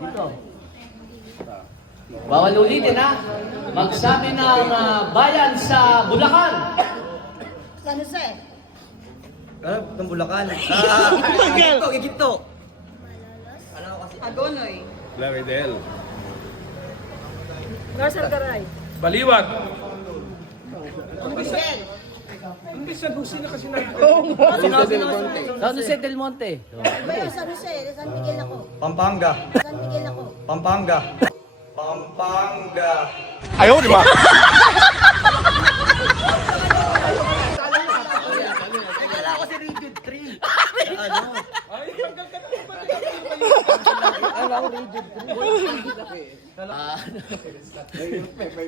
Dito. Bawal ulitin ha. Magsabi ng bayan sa Bulacan. San Jose. Ng Bulacan. Egipto. Agonoy. Claridel. Garza Garay. Baliwag. Bel. Hindi San Jose na kasi na. San Jose del Monte. Pero San Jose, San Miguel ako. Pampanga. San Miguel ako. Pampanga. Pampanga. Ayaw, di ba? Akala ko si Rigid 3. Ano? Rigid 3.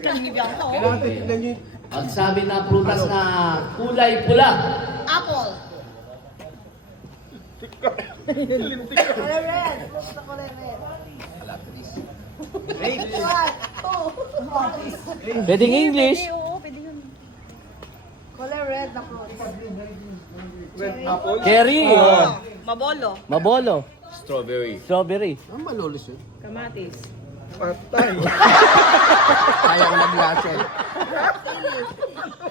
Kanibiyang ko. Magsabi na prutas na kulay pula. Apple. Color red. Basta color red. What? Pwedeng English. Oo, pwede yun. Color red na fruit. Cherry. Oh. Mabolo. Mabolo. Strawberry. Strawberry. Kamatis. Kaya ko nag-lasel.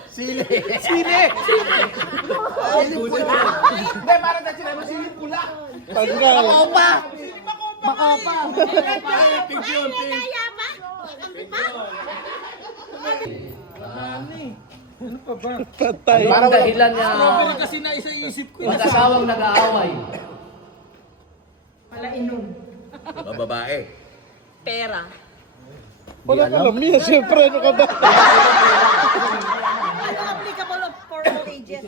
Sili. Sili. Hindi, parang na sila sili pula. Makopa. Makopa. Pigyon, pig. Parang dahilan niya Kasi naisip ko. mag-asawang nag-aaway. Malainom. Babae. Pera. Wala ka alam niya, siyempre. Ano ka ba? Ano applicable for all ages?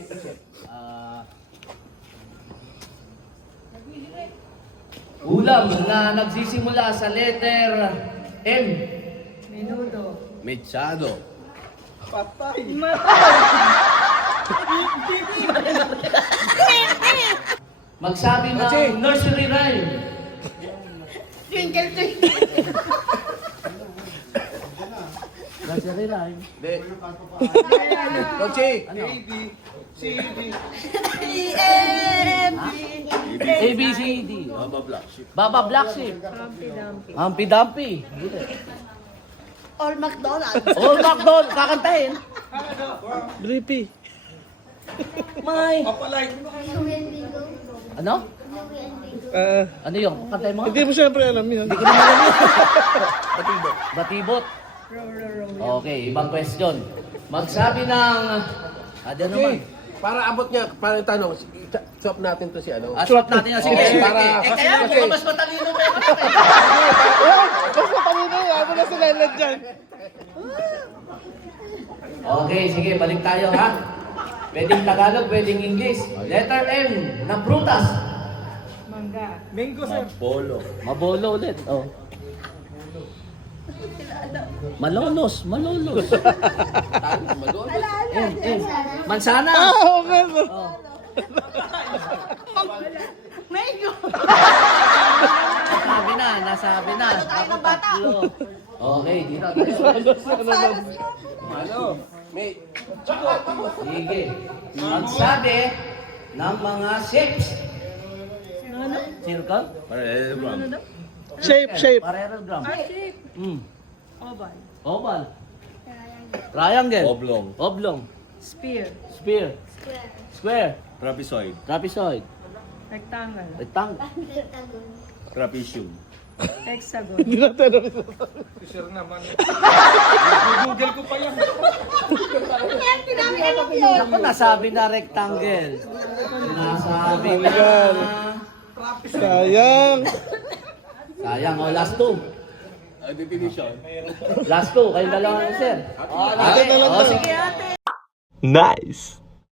Ulam na nagsisimula sa letter M. Menudo. Mechado. Magsabi ng nursery rhyme. Twinkle, twinkle. Nursery rhyme. Hindi. Kochi. Ano? E-M-D. A, B, C, D. Baba Black Sheep. Baba Black Sheep. Humpty Dumpty. Humpy Dumpy. Or McDonald's. Old MacDonald, kakantahin. Drippy. May. Ano? Ano yung kantahin mo? Hindi mo siyempre alam yun. Hindi ko naman alam yun. Batibot. Batibot. Okay, ibang question. Magsabi ng... Ano naman? Para abot niya, para yung tanong, swap natin to si ano. Swap natin na sige. Okay, para- Kaya kasi- mukhang mas matalino pa yung Mas matalino yan. Ano na sila lang dyan? Okay, sige, balik tayo ha. Pwedeng Tagalog, pwedeng English. Letter M na prutas. Mapolo. Mabolo ulit. Oh. Malolos, malolos. M. Mansana. Okay. Oh. Mango. Nasabi na. Ako tatlo. Okay, dito. Ano? May, Sige. Magsabi ng mga shapes. Circle? Parallelogram. Shape. Parallelogram. Shape. Oval. Oval. Triangle. Oblong. Oblong. Spear. Spear. Square. Trapezoid. Trapezoid. Rectangle. Rectangle. Trapezium. Hexagon. Hindi na tanong ito. Ako nasabi na rectangle. Nasabi na. Sayang. Sayang, oh, last two. Definition. Last two, kayong dalawa na sir. Ate na lang Oh, to. sige ate. Nice.